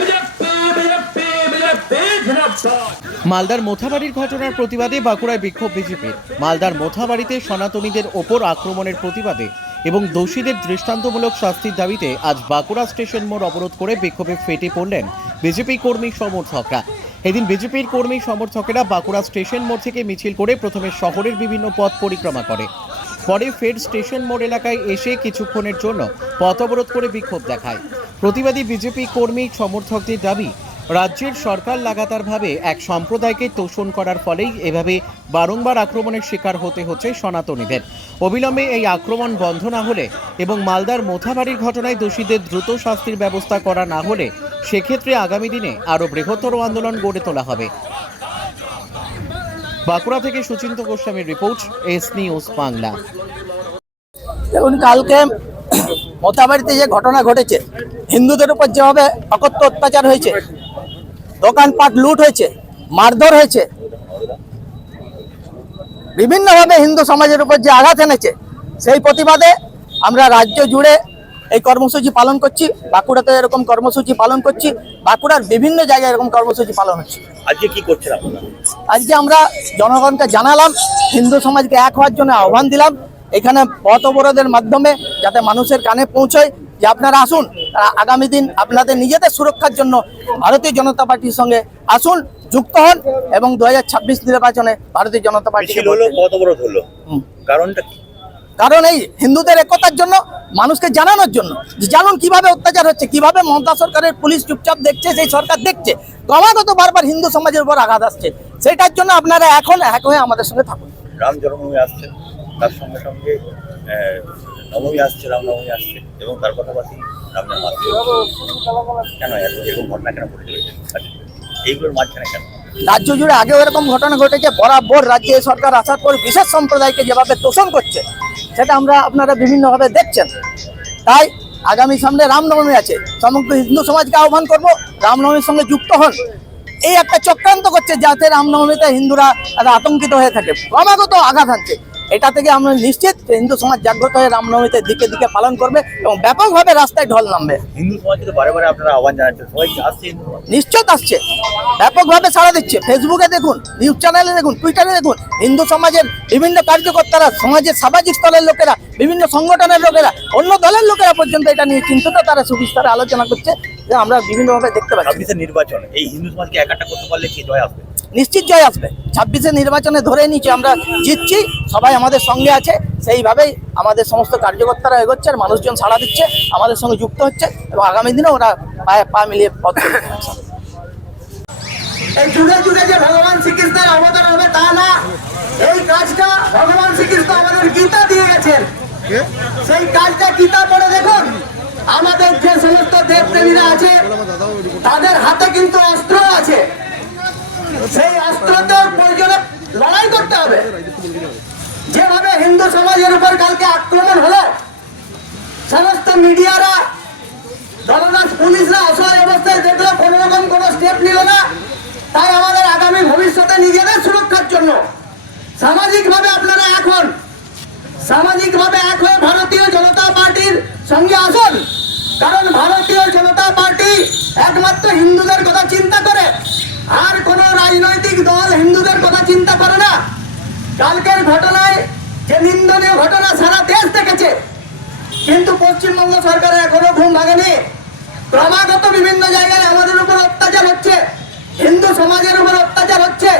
BJP BJP BJP মালদার মোথাবাড়ির ঘটনার প্রতিবাদে বাঁকুড়ায় বিক্ষোভ বিজেপির মালদার মোথাবাড়িতে সনাতনীদের ওপর আক্রমণের প্রতিবাদে এবং দোষীদের দৃষ্টান্তমূলক শাস্তির দাবিতে আজ বাঁকুড়া স্টেশন মোড় অবরোধ করে বিক্ষোভে ফেটে পড়লেন বিজেপি কর্মী সমর্থকরা। এদিন বিজেপির কর্মী সমর্থকেরা বাঁকুড়া স্টেশন মোড় থেকে মিছিল করে প্রথমে শহরের বিভিন্ন পথ পরিক্রমা করে। পরে ফের স্টেশন মোড় এলাকায় এসে কিছুক্ষণের জন্য পথ অবরোধ করে বিক্ষোভ দেখায়। প্রতিবাদী বিজেপি কর্মী সমর্থকদের দাবি, রাজ্যের সরকার লাগাতারভাবে এক সম্প্রদায়কে তোষণ করার ফলেই এভাবে বারংবার আক্রমণের শিকার হতে হচ্ছে সনাতনীদের অবিলম্বে এই আক্রমণ বন্ধ না হলে এবং মালদার মোথাবাড়ির ঘটনায় দোষীদের দ্রুত শাস্তির ব্যবস্থা করা না হলে, সেক্ষেত্রে আগামী দিনে আরও বৃহত্তর আন্দোলন গড়ে তোলা হবে। বাঁকুড়া থেকে সুচিন্ত গোস্বামীর রিপোর্ট, এস নিউজ বাংলা। দেখুন, কালকে মোতাবাড়িতে যে ঘটনা ঘটেছে, হিন্দুদের উপর যেভাবে অকথ্য অত্যাচার হয়েছে, দোকানপাট লুট হয়েছে, মারধর হয়েছে, বিভিন্নভাবে হিন্দু সমাজের উপর যে আঘাত এনেছে, সেই প্রতিবাদে আমরা রাজ্য জুড়ে এই কর্মসূচি পালন করছি বাঁকুড়াতে এরকম কর্মসূচি পালন করছি বাঁকুড়ার বিভিন্ন জায়গায় এরকম কর্মসূচি পালন হচ্ছে। আজকে কি করছেন আপনারা? আজকে আমরা জনগণকে জানালাম হিন্দু সমাজকে এক হওয়ার জন্য আহ্বান দিলাম এখানে পথ অবরোধের মাধ্যমে যাতে মানুষের কানে পৌঁছয় যে আপনারা আসুন আগামী দিন আপনাদের নিজেদের সুরক্ষার জন্য ভারতীয় জনতা পার্টির সঙ্গে আসুন যুক্ত হন এবং দু হাজার ছাব্বিশ নির্বাচনে ভারতীয় জনতা পার্টি মিছিল হলো পথ অবরোধ হলো। কারণটা কি? কারণ এই হিন্দুদের একতার জন্য মানুষকে জানানোর জন্য যে জানুন কীভাবে অত্যাচার হচ্ছে কীভাবে মমতা সরকারের পুলিশ চুপচাপ দেখছে সেই সরকার দেখছে ক্রমাগত বারবার হিন্দু সমাজের উপর আঘাত আসছে। সেটার জন্য আপনারা এখন এক হয়ে আমাদের সঙ্গে থাকুন। রাম জন্মভূমি আসছে তার সঙ্গে সঙ্গে নবমী আসছে রামনবমী আসছে এবং তার পাশাপাশি রামনাম আসছে। কেন এরকম ঘটনা কেন ঘটে চলেছে? এইগুলোর মাঝখানে কেন? রাজ্য জুড়ে আগেও এরকম ঘটনা ঘটেছে বরাবর রাজ্যে সরকার আসার পর বিশেষ সম্প্রদায়কে যেভাবে তোষণ করছে সেটা আমরা আপনারা বিভিন্নভাবে দেখছেন। তাই আগামী সামনে রামনবমী আছে। সমগ্র হিন্দু সমাজকে আহ্বান করব, রামনবমীর সঙ্গে যুক্ত হন। এই একটা চক্রান্ত করছে যাতে রামনবমীতে হিন্দুরা আতঙ্কিত হয়ে থাকে। ক্রমাগত আঘাত হানছে। এটা থেকে আমরা নিশ্চিত হিন্দু সমাজ জাগ্রত হয়ে রামনবমীতে দিকে দিকে পালন করবে এবং ব্যাপকভাবে রাস্তায় ঢল নামবে। হিন্দু সমাজকে বারে বারে আপনারা আহ্বান জানাচ্ছেন সবাই আসছে নিশ্চয় আসছে। ব্যাপকভাবে সাড়া দিচ্ছে। ফেসবুকে দেখুন নিউজ চ্যানেলে দেখুন টুইটারে দেখুন হিন্দু সমাজের বিভিন্ন কার্যকর্তারা সমাজের সামাজিক স্তরের লোকেরা বিভিন্ন সংগঠনের লোকেরা অন্য দলের লোকেরা পর্যন্ত এটা নিয়ে চিন্তিত তারা সুবিস্তারে আলোচনা করছে। যে আমরা বিভিন্নভাবে দেখতে পাচ্ছি। নির্বাচন এই হিন্দু সমাজকে একাটা করতে পারলে কি জয় আসবে? নিশ্চিত জয় আসবে। ছাব্বিশে নির্বাচনে ধরে নিচ্ছি আমরা জিতছি, সবাই আমাদের সঙ্গে আছে, সেইভাবেই আমাদের সমস্ত কার্যকর্তারা এগোচ্ছে আর মানুষজন সাড়া দিচ্ছে, আমাদের সঙ্গে যুক্ত হচ্ছে এবং আগামী দিনে ওরা পায়ে পা মিলিয়ে পথ। এই যুগে যে ভগবান শ্রীকৃষ্ণের অবতার হবে তা না। এই কাজটা ভগবান শ্রীকৃষ্ণ আমাদের গীতা দিয়ে গেছেন। সেই কাজটা গীতা পড়ে দেখুন, আমাদের যে সমস্ত দেবদেবীরা আছে, তাদের হাতে কিন্তু অস্ত্র আছে। সেই অস্ত্রতে প্রয়োজনে লড়াই করতে হবে। যেভাবে হিন্দু সমাজের উপর কালকে আক্রমণ হলো, সমস্ত মিডিয়ারা দলদাস পুলিশরা অসহায় অবস্থায় দেখল, কোনো রকম কোনো স্টেপ নিল না। তাই আমাদের আগামী ভবিষ্যতে নিজেদের সুরক্ষার জন্য সামাজিকভাবে আপনারা এখন সামাজিকভাবে এক হয়ে ভারতীয় জনতা পার্টির সঙ্গে আসুন। কারণ ভারতীয় জনতা পার্টি একমাত্র হিন্দুদের কথা চিন্তা করে আর কোন রাজনৈতিক দল হিন্দুদের কথা চিন্তা করে না কালকের ঘটনায় যে নিন্দনীয় ঘটনা সারা দেশ দেখেছে, কিন্তু পশ্চিমবঙ্গ সরকারের এখনও ঘুম ভাঙেনি। ক্রমাগত বিভিন্ন জায়গায় আমাদের উপর অত্যাচার হচ্ছে, হিন্দু সমাজের উপর অত্যাচার হচ্ছে।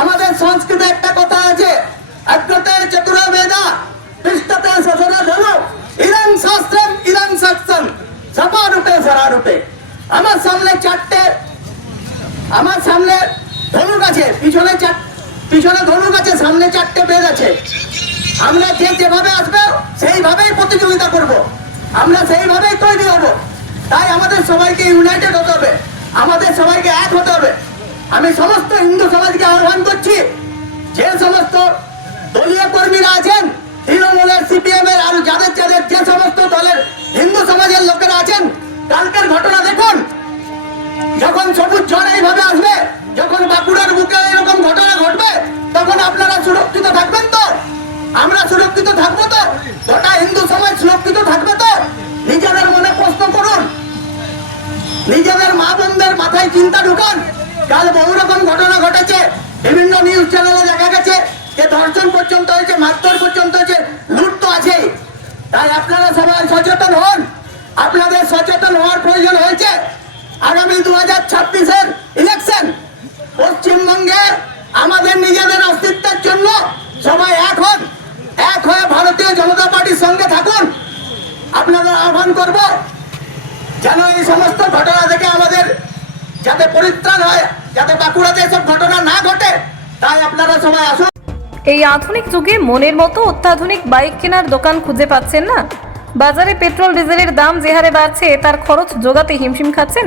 আমাদের সংস্কৃতে একটা কথা আছে অগ্রতে চতুর বেদা, পৃষ্ঠতে সসর ধনু, ইদং শাস্ত্রম ইদং সৎসম সপা রূপে সরা রূপে আমার সামনে চারটে আমার সামনে ধনুক আছে, পিছনে চার পিছনে ধনুক আছে, সামনে চারটে বেদ আছে। আমরা যে যেভাবে আসবে, সেইভাবেই প্রতিযোগিতা করব। আমরা সেইভাবেই তৈরি হব। তাই আমাদের সবাইকে ইউনাইটেড হতে হবে। আমাদের সবাইকে এক হতে হবে। আমি সমস্ত হিন্দু সমাজকে আহ্বান করছি, যে সমস্ত দলীয় কর্মীরা আছেন, তৃণমূলের সিপিএম এর আর যাদের যাদের যে সমস্ত দলের হিন্দু সমাজের লোকেরা আছেন, কালকের ঘটনা দেখুন। যখন সবুজ ঝড় এইভাবে আসবে যখন বাঁকুড়ার বুকে এরকম ঘটনা ঘটবে, তখন আপনারা সুরক্ষিত থাকবেন তো? আমরা সুরক্ষিত থাকব তো? গোটা হিন্দু সমাজ সুরক্ষিত থাকবে তো? নিজেদের মনে প্রশ্ন করুন। নিজেদের মা বোনদের মাথায় চিন্তা ঢুকান। কাল বহু রকম ঘটনা ঘটেছে। বিভিন্ন নিউজ চ্যানেলে দেখা গেছে যে ধর্ষণ পর্যন্ত হয়েছে মাত্র পর্যন্ত হয়েছে, লুট তো আছেই। তাই আপনারা সবাই সচেতন হন। আপনাদের সচেতন হওয়ার প্রয়োজন হয়েছে। আগামী দু হাজার ছাব্বিশের ইলেকশন পশ্চিমবঙ্গে আমাদের নিজেদের অস্তিত্বের জন্য সবাই এক হন। এক হয়ে ভারতীয় জনতা পার্টির সঙ্গে থাকুন। আপনাদের আহ্বান করব যেন এই সমস্ত ঘটনা থেকে আমাদের যাতে পরিত্রাণ হয়, যাতে বাঁকুড়াতে এসব ঘটনা না ঘটে, তাই আপনারা সবাই আসুন। এই আধুনিক যুগে মনের মতো অত্যাধুনিক বাইক কেনার দোকান খুঁজে পাচ্ছেন না? বাজারে পেট্রোল, ডিজেলের দাম যে হারে বাড়ছে, তার খরচ জোগাতে হিমশিম খাচ্ছেন